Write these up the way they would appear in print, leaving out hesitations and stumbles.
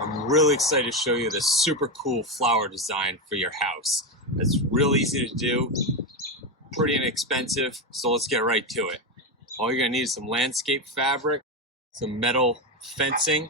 I'm really excited to show you this super cool flower design for your house. It's real easy to do, pretty inexpensive, so let's get right to it. All you're gonna need is some landscape fabric, some metal fencing,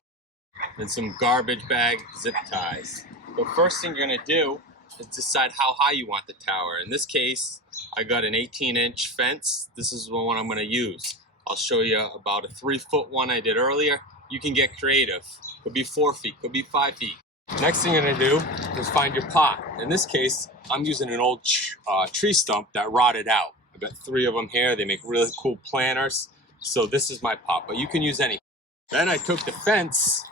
and some garbage bag zip ties. The first thing you're gonna do is decide how high you want the tower. In this case, I got an 18-inch fence. This is the one I'm gonna use. I'll show you about a 3-foot one I did earlier. You can get creative. Could be 4 feet, could be 5 feet. Next thing you're gonna do is find your pot. In this case, I'm using an old tree stump that rotted out. I've got 3 of them here. They make really cool planters. So this is my pot, but you can use any. Then I took the fence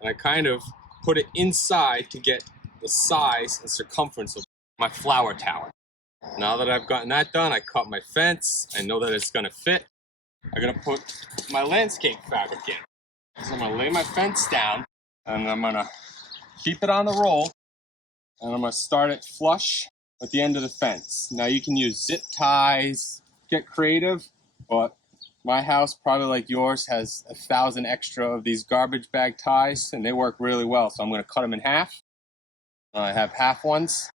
and I kind of put it inside to get the size and circumference of my flower tower. Now that I've gotten that done, I cut my fence. I know that it's gonna fit. I'm gonna put my landscape fabric in. So I'm gonna lay my fence down and I'm gonna keep it on the roll and I'm gonna start it flush with the end of the fence. Now you can use zip ties, get creative, but my house, probably like yours, has 1,000 extra of these garbage bag ties and they work really well. So I'm gonna cut them in half. I have half ones.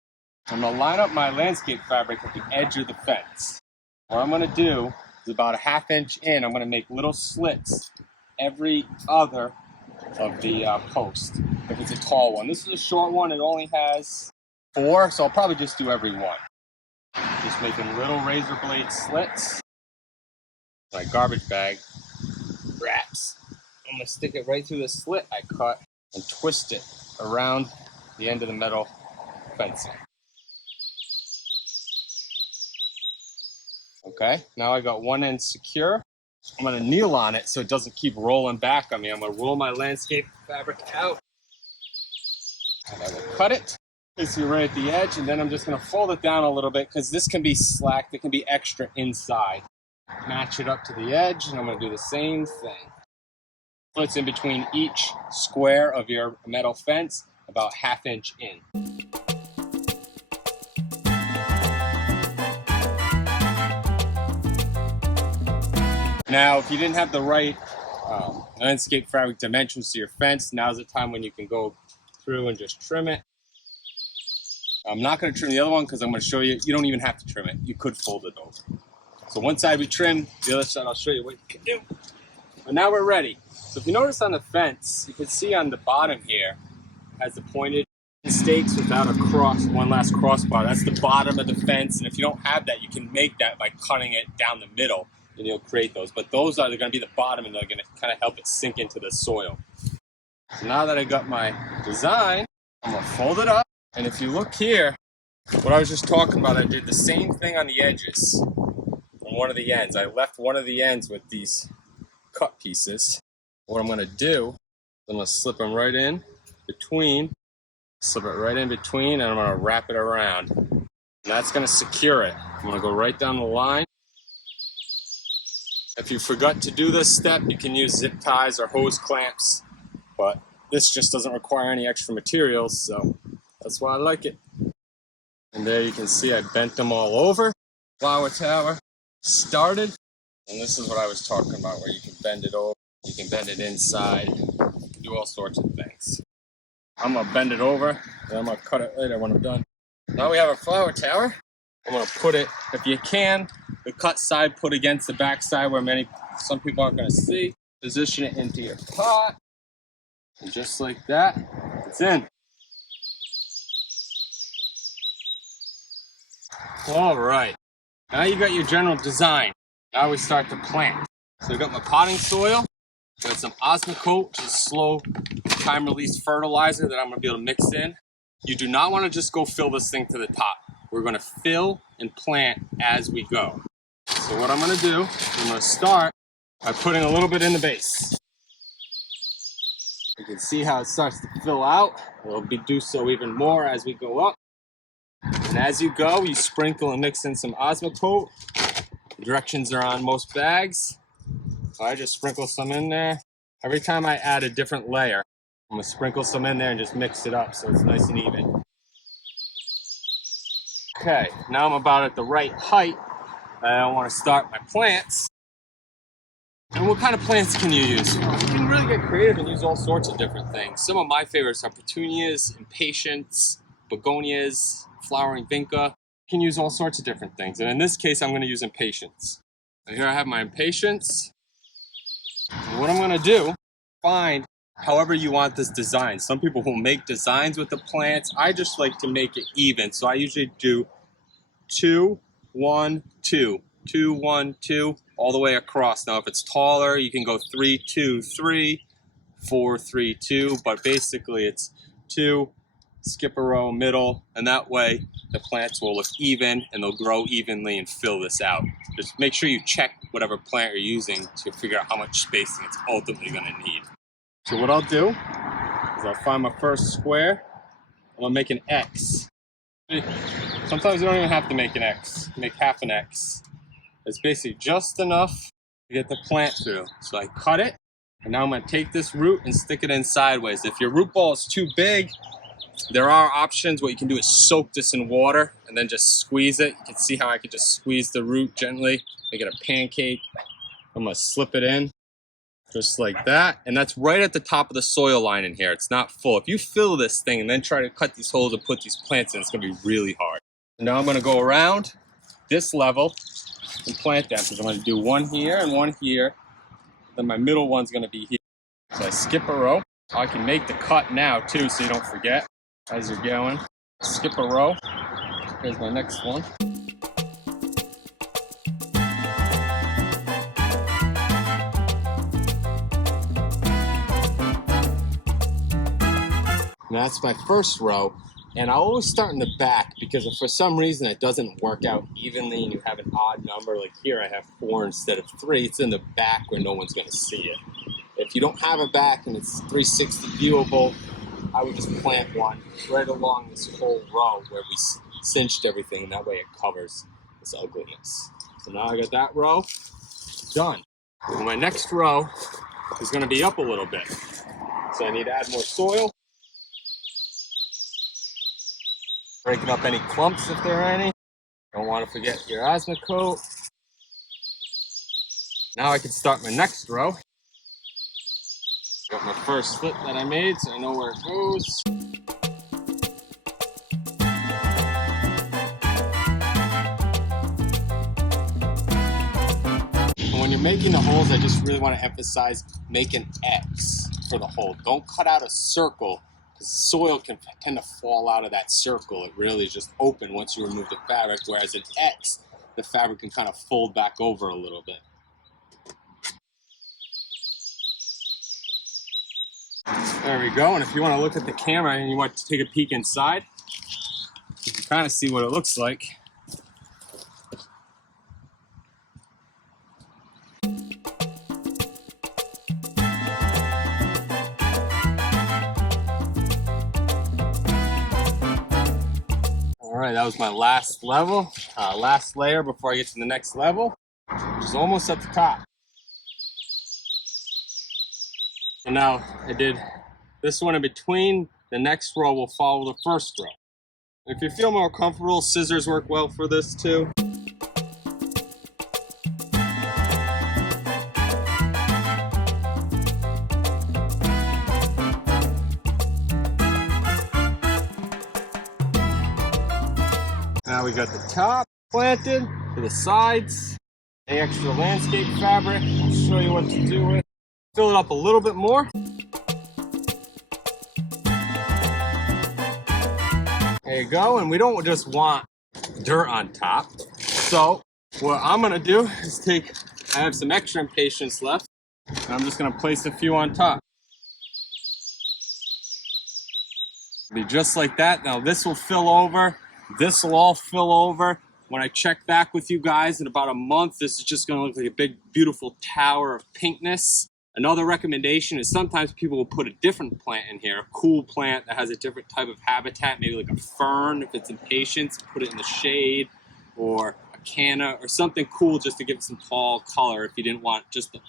I'm gonna line up my landscape fabric at the edge of the fence. What I'm gonna do is about a 1/2 inch in, I'm gonna make little slits every other of the post, if it's a tall one. This is a short one, it only has 4, so I'll probably just do every one. Just making little razor blade slits. My garbage bag wraps. I'm gonna stick it right through the slit I cut and twist it around the end of the metal fencing. Okay, now I got one end secure. I'm gonna kneel on it so it doesn't keep rolling back on me. I'm gonna roll my landscape fabric out. And I will cut it. Place it right at the edge, and then I'm just gonna fold it down a little bit because this can be slacked, it can be extra inside. Match it up to the edge, and I'm gonna do the same thing. Splits in between each square of your metal fence, about 1/2 inch in. Now, if you didn't have the right landscape fabric dimensions to your fence, now's the time when you can go through and just trim it. I'm not going to trim the other one because I'm going to show you, you don't even have to trim it. You could fold it over. So one side we trim, the other side I'll show you what you can do. But now we're ready. So if you notice on the fence, you can see on the bottom here, it has the pointed stakes without a cross, one last crossbar. That's the bottom of the fence, and if you don't have that, you can make that by cutting it down the middle. And you'll create those, but those are going to be the bottom and they're going to kind of help it sink into the soil. So now that I got my design, I'm going to fold it up, and if you look here, what I was just talking about, I did the same thing on the edges on one of the ends. I left one of the ends with these cut pieces. What I'm going to do is I'm going to slip them right in between, slip it right in between, and I'm going to wrap it around. And that's going to secure it. I'm going to go right down the line. If you forgot to do this step, you can use zip ties or hose clamps, but this just doesn't require any extra materials, so that's why I like it. And there you can see I bent them all over. Flower tower started, and this is what I was talking about, where you can bend it over, you can bend it inside, you can do all sorts of things. I'm gonna bend it over, and I'm gonna cut it later when I'm done. Now we have a flower tower. I'm gonna put it, if you can, the cut side put against the back side where some people aren't gonna see. Position it into your pot. And just like that, it's in. All right, now you got your general design. Now we start to plant. So I got my potting soil, got some osmocote, which is slow time release fertilizer that I'm gonna be able to mix in. You do not wanna just go fill this thing to the top. We're gonna fill and plant as we go. So what I'm gonna do, I'm gonna start by putting a little bit in the base. You can see how it starts to fill out. We'll do so even more as we go up. And as you go, you sprinkle and mix in some osmocote. The directions are on most bags. So I just sprinkle some in there. Every time I add a different layer, I'm gonna sprinkle some in there and just mix it up so it's nice and even. Okay, now I'm about at the right height. I want to start my plants. And what kind of plants can you use? Well, you can really get creative and use all sorts of different things. Some of my favorites are Petunias, Impatiens, Begonias, flowering vinca. You can use all sorts of different things. And in this case, I'm going to use Impatiens. And here I have my Impatiens. And what I'm going to do, find however you want this design. Some people will make designs with the plants. I just like to make it even. So I usually do 2, 1, 2. 2, 1, 2, all the way across. Now, if it's taller, you can go 3, 2, 3, 4, 3, 2, but basically it's 2, skip a row, middle, and that way the plants will look even and they'll grow evenly and fill this out. Just make sure you check whatever plant you're using to figure out how much spacing it's ultimately going to need. So what I'll do is I'll find my first square. I'm going to make an X. Sometimes you don't even have to make an X. Make half an X. It's basically just enough to get the plant through. So I cut it, and now I'm going to take this root and stick it in sideways. If your root ball is too big, there are options. What you can do is soak this in water and then just squeeze it. You can see how I could just squeeze the root gently, make it a pancake. I'm going to slip it in just like that. And that's right at the top of the soil line in here. It's not full. If you fill this thing and then try to cut these holes and put these plants in, it's going to be really hard. And now I'm going to go around this level and plant them, because I'm going to do one here and one here. Then my middle one's going to be here. So I skip a row. I can make the cut now too, so you don't forget as you're going. Skip a row. Here's my next one. And that's my first row. And I always start in the back, because if for some reason it doesn't work out evenly and you have an odd number, like here I have 4 instead of 3, it's in the back where no one's going to see it. If you don't have a back and it's 360 viewable, I would just plant one right along this whole row where we cinched everything, and that way it covers this ugliness. So now I got that row done. And my next row is going to be up a little bit. So I need to add more soil. Breaking up any clumps if there are any. Don't want to forget your osmocote. Now I can start my next row. Got my first slit that I made, so I know where it goes. And when you're making the holes, I just really want to emphasize, make an X for the hole. Don't cut out a circle, because soil can tend to fall out of that circle. It really is just open once you remove the fabric, whereas an X, the fabric can kind of fold back over a little bit. There we go, and if you want to look at the camera and you want to take a peek inside, you can kind of see what it looks like. Alright, that was my last level, last layer before I get to the next level, which is almost at the top. And now I did this one in between. The next row will follow the first row. If you feel more comfortable, scissors work well for this too. Now we got the top planted, to the sides, the extra landscape fabric. I'll show you what to do with. Fill it up a little bit more. There you go, and we don't just want dirt on top. So what I'm gonna do is I have some extra Impatiens left, and I'm just gonna place a few on top. Be just like that. Now this will fill over. This will all fill over. When I check back with you guys in about a month, this is just gonna look like a big, beautiful tower of pinkness. Another recommendation is sometimes people will put a different plant in here, a cool plant that has a different type of habitat, maybe like a fern if it's Impatiens, put it in the shade, or a canna, or something cool just to give it some tall color if you didn't want just the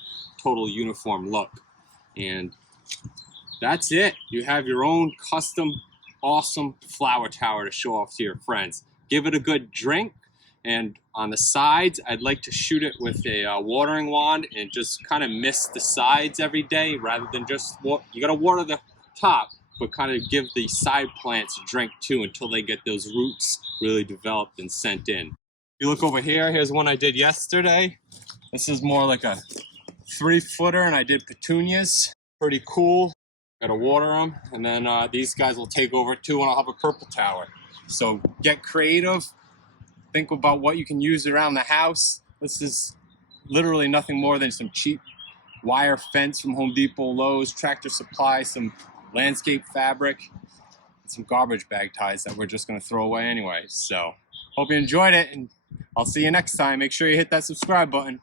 total uniform look. And that's it. You have your own custom, awesome flower tower to show off to your friends. Give it a good drink, And on the sides, I'd like to shoot it with a watering wand and just kind of mist the sides every day rather than just, you gotta water the top, but kind of give the side plants a drink too until they get those roots really developed and sent in. If you look over here, here's one I did yesterday. This is more like a 3-footer, and I did petunias. Pretty cool. Gotta water them, and then these guys will take over too, and I'll have a purple tower. So get creative. Think about what you can use around the house. This is literally nothing more than some cheap wire fence from Home Depot, Lowe's, Tractor Supply, some landscape fabric, and some garbage bag ties that we're just gonna throw away anyway. So hope you enjoyed it, and I'll see you next time. Make sure you hit that subscribe button.